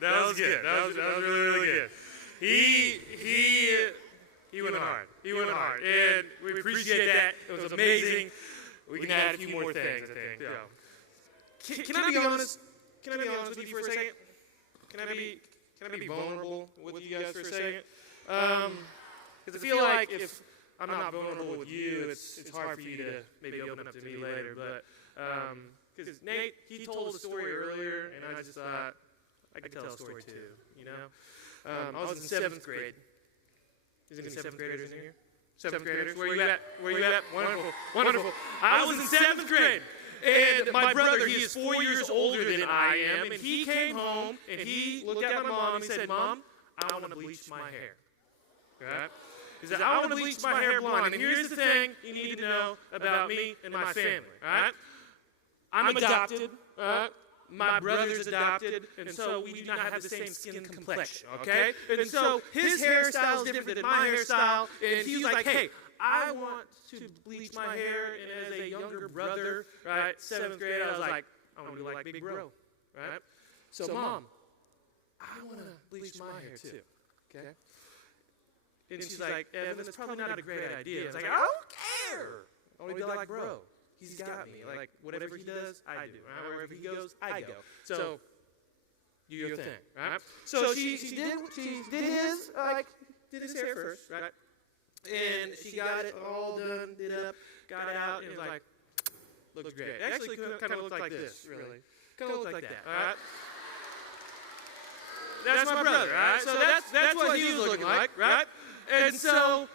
That was good. That was really, really good. He went hard. He went hard. And we appreciate that. It was amazing. We can add a few more things, I think. Yeah. Can I be honest? Can I be honest with you for a second? Can I be vulnerable with you guys for a second? Because I feel like if I'm not vulnerable with you, it's hard for you to maybe open up to me later. But because Nate, he told a story earlier, and I just thought I could tell a story too. You know, I was in 7th grade. Is there any 7th graders in here? 7th graders? Where you at? Where you at? Wonderful. Wonderful. I was in 7th grade. And my brother, he is 4 years older than I am, and he came home, and he looked at my mom and he said, Mom, I want to bleach my hair. Right? He said, I want to bleach my hair blonde. And here's the thing you need to know about me and my family. Right? I'm adopted. Right? My brother's adopted, and so we do not have the same skin complexion, okay? And so his hairstyle is different than my hairstyle, and he was like, hey, I want to bleach my hair, and as a younger brother, right, 7th grade, I was like, I want to be like Big Bro, right? So, Mom, I want to bleach my hair too, okay? And she's like, Evan, that's probably not a great idea. I was like, I don't care. I want to be like Bro. He's got me. Like, whatever he does, I do. Right? Wherever he goes, I go. So, do your thing, right? So she did his hair first, right? And she got it all done, did up, got it out, and it was like, looks great. It actually kind of looked like this, really. Kind of looked like that, all right? That's my brother, right? So that's what he was looking like, right? And so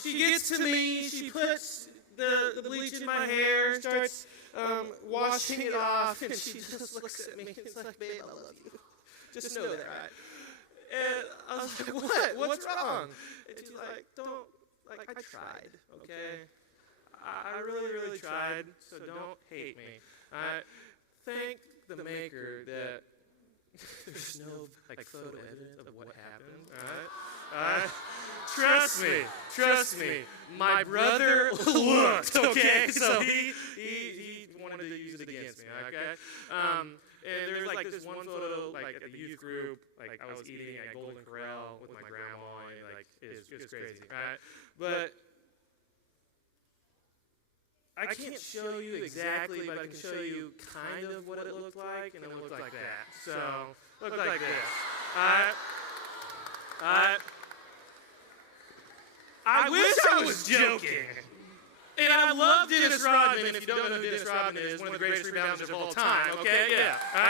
she gets to me, she puts the bleach in my hair, starts washing it off, and she just looks at me and it's like, babe, I love you. Just know that, right? And I was like, what? What's wrong? And she's like, don't, like, I tried, okay? I really, really tried, so don't hate me. Thank the maker that there's no, like, photo evidence of what happened, all right? Trust me. My brother looked, okay? So he wanted to use it against me, okay? And there was like this one photo, like at the youth group, like I was eating at Golden Corral with my grandma, and like it was crazy, right? But I can't show you exactly, but I can show you kind of what it looked like, and it looked like that. So, looked like this. I wish I was joking. And I love Dennis Rodman. If you don't know who Dennis Rodman is, one of the greatest rebounders of all time, okay? Yeah, all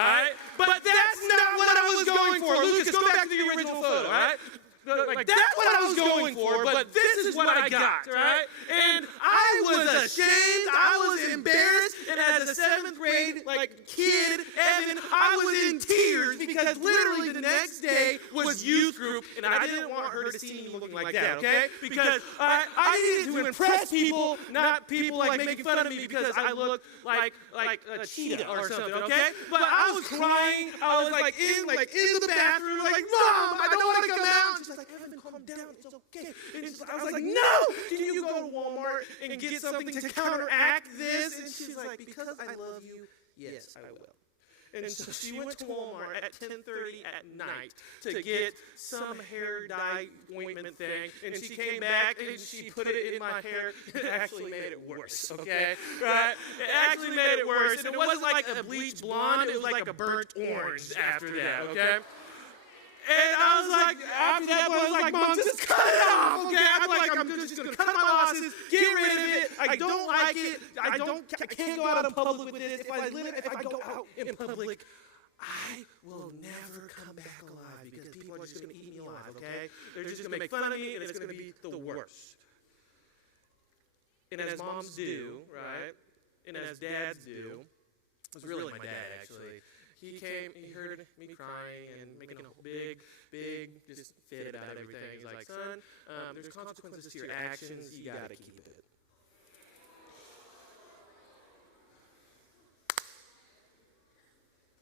right? But that's not what I was going for. Lucas, go back to your original photo, all right? Like, that's what I was going for, but this is what I got, right? And I was ashamed, I was embarrassed, and as a 7th grade, like, kid, Evan, I was in tears because literally the next day was youth group, and I didn't want her to see me looking like that, okay? Because I needed to impress people, not people, like, making fun of me because I looked like a cheetah or something, okay? But I was crying, I was, like, in the bathroom, like, Mom, I don't want to come out. She's like, Evan, calm down, it's okay. And I was like, no! Can you go to Walmart and get something to counteract this? And she's like, because I love you, yes, I will. And so she went to Walmart at 10:30 at night to get some hair dye ointment thing. And she came back and she put it in my hair. It actually made it worse, okay? Right? It actually made it worse. And it wasn't like a bleach blonde, it was like a burnt orange after that, okay? And I was like, after that, I was like, Mom, just cut it off, okay? I'm just going to cut my losses, get rid of it. I don't like it. I can't go out in public with this. If I go out in public, I will never come back alive because people are just going to eat me alive, okay? They're just going to make fun of me, and it's going to be the worst. And as moms do, right? And as dads do, it was really my dad, actually. He came, he heard me crying and making a big, just fit about everything. He's like, son, there's consequences to your actions. You got to keep it.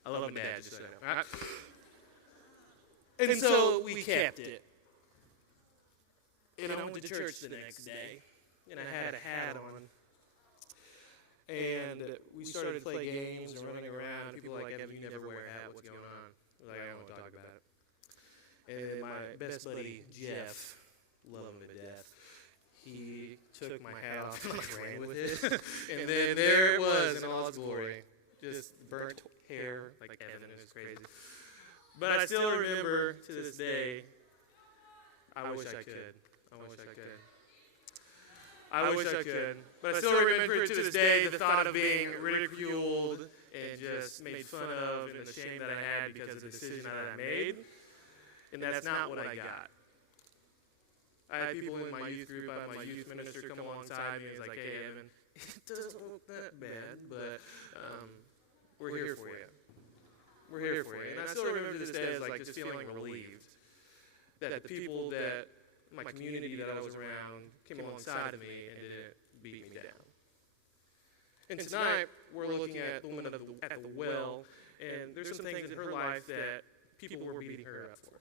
I love my dad, just so you know. Right? And so we kept it. And I went to church the next day, and I had a hat on. And we started to play games and running around. People were like, Evan, you never wear a hat. What's going on? best buddy, Jeff, love him to death, he took my hat off and ran with it. And then there it was in all its glory. Just burnt hair like heaven. It was crazy. But I still remember to this day, I wish I could. I wish I could. But I still remember to this day the thought of being ridiculed and just made fun of and the shame that I had because of the decision that I made. And that's not what I got. I had people in my youth group, I had my youth minister come alongside me and he's like, hey, Evan, it doesn't look that bad, but we're here for you. We're here for you. And I still remember this day as like just feeling relieved that the people that, my community that I was around came alongside of me and didn't beat me down. And tonight, we're looking at the woman at the well, and there's some things in her life that people were beating her up for.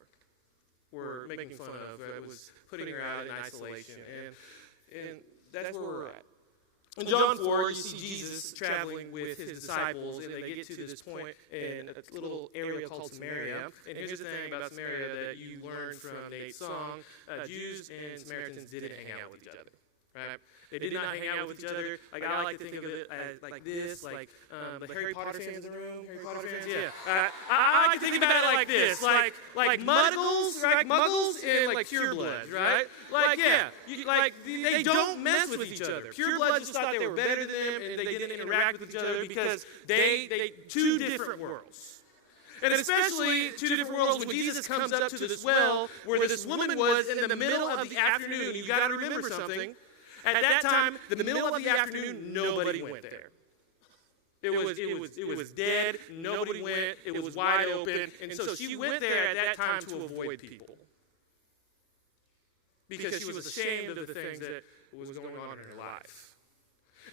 Were making fun of. It was putting her out in isolation. And that's where we're at. In John 4, you see Jesus traveling with his disciples, and they get to this point in a little area called Samaria. And here's the thing about Samaria that you learn from Nate's song. Jews and Samaritans didn't hang out with each other. Right? They did not hang out with each other. Like, I like to think of it as like this, like the Harry Potter fans in the room. Harry Potter fans, yeah. I like to think about it like this, like muggles, right? Muggles and like purebloods, right? Like they don't mess with each other. Purebloods just thought they were better than them, and they didn't interact with each other because they two different worlds. And especially two different worlds when Jesus comes up to this well where this woman was in the middle of the afternoon. You got to remember something. At that time, the middle of the afternoon, nobody went there. It was dead. Nobody went. It was wide open. And so she went there at that time to avoid people. Because she was ashamed of the things that was going on in her life.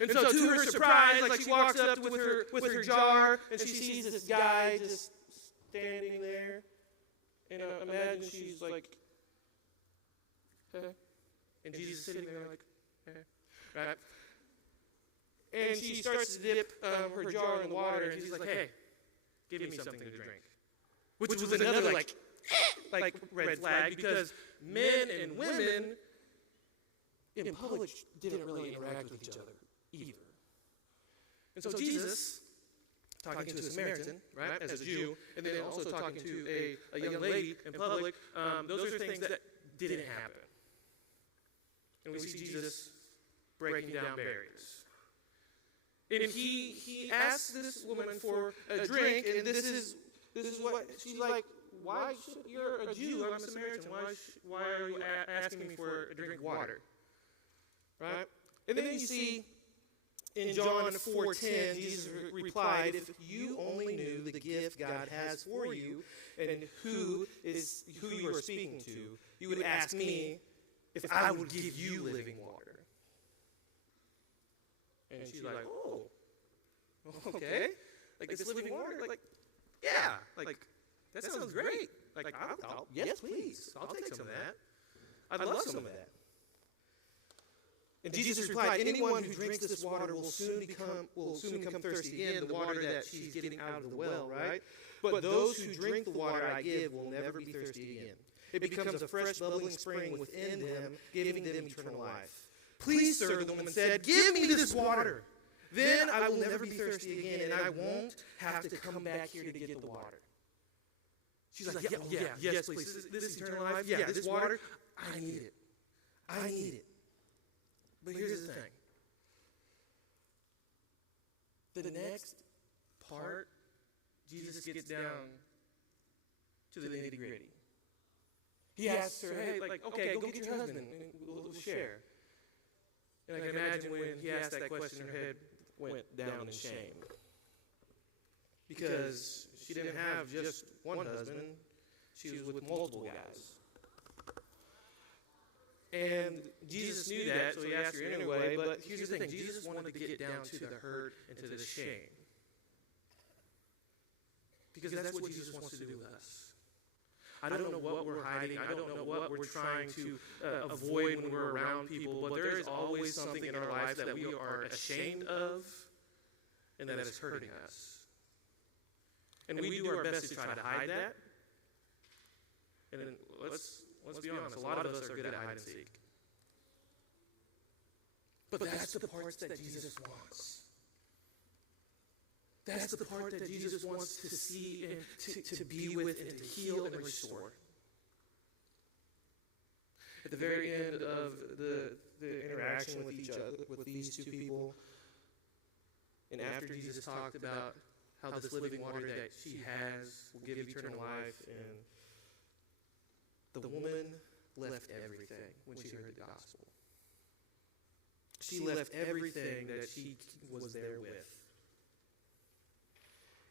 And so to her surprise, like she walks up with her jar, and she sees this guy just standing there. And imagine she's like, huh? And Jesus sitting there like, right? And she starts to dip her jar in the water, and she's like, hey, give me something to drink. Which was another, like red flag, because men and women in public didn't really interact with each other either. And so Jesus, talking to a Samaritan, right, as a Jew, and then also talking to a young lady in public, those are things that didn't happen. And we see Jesus breaking down barriers. And he asks this woman for a drink, and this is what she's like, why should, you're a Jew, I'm a Samaritan, why are you asking me for a drink of water? Right? And then you see in John 4:10, Jesus replied, if you only knew the gift God has for you and who you are speaking to, you would ask me if I would give you living water. And she's like, oh, okay. Like this living water? Like, yeah. Like, that sounds great. Like, yes, please. I'll take some of that. I'd love some of that. And Jesus replied, anyone who drinks this water will soon become thirsty again, the water that she's getting out of the well, right? But those who drink the water I give will never be thirsty again. It becomes a fresh bubbling spring within them, giving them eternal life. Please, sir, the woman said, give me this water. Then I will never be thirsty again, and I won't have to come back here to get the water. She's like, yes, please. This eternal life, this water, I need it. I need it. But here's the thing. The next part, Jesus gets down to the nitty-gritty. He asks her, hey, okay, go get your husband, and we'll share. And I can imagine when he asked that question, her head went down in shame. Because she didn't have just one husband, she was with multiple guys. And Jesus knew that, so he asked her anyway, but here's the thing, Jesus wanted to get down to the hurt and to the shame. Because that's what Jesus wants to do with us. I don't know what we're hiding. I don't know what we're trying to avoid when we're around people, but there is always something in our lives that we are ashamed of and that is hurting us. And we do our best to try to hide that. And then let's Let's be honest, a lot of us are good at hide and seek. But that's the parts that Jesus wants. That's the part that Jesus wants to see and to be with and to heal and restore. At the very end of the interaction with each other, with these two people, and after Jesus talked about how this living water that she has will give eternal life, and the woman left everything when she heard the gospel. She left everything that she was there with.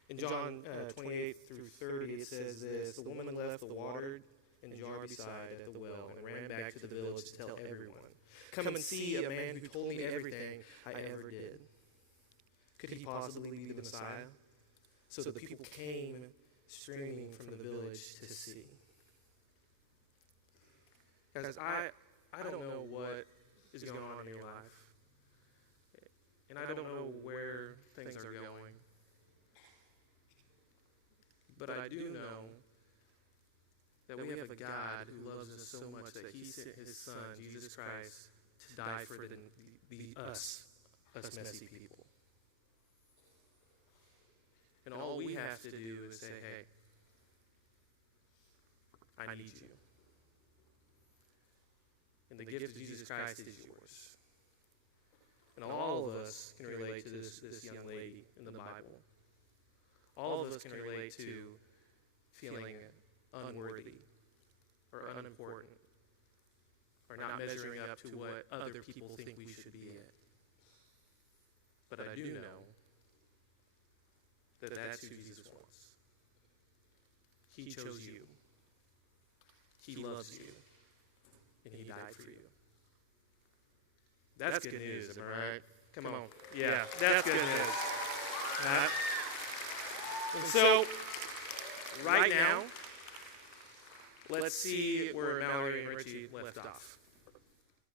In John 28 through 30, it says this: the woman left the water in the jar beside at the well and ran back to the village to tell everyone, "Come and see a man who told me everything I ever did." Could he possibly be the Messiah? So the people came streaming from the village to see. Guys, I don't know what is going on in your life. And I don't know where things are going. But I do know that we have a God who loves us so much that he sent his son, Jesus Christ, to die for us messy people. And all we have to do is say, hey, I need you. And the gift of Jesus Christ is yours. And all of us can relate to this young lady in the Bible. All of us can relate to feeling unworthy or unimportant or not measuring up to what other people think we should be at. But I do know that that's who Jesus wants. He chose you. He loves you. And he died for you. That's good news, am I right? Come on. Yeah, that's good news. Right? And so, right now, let's see where Mallory and Richie left off.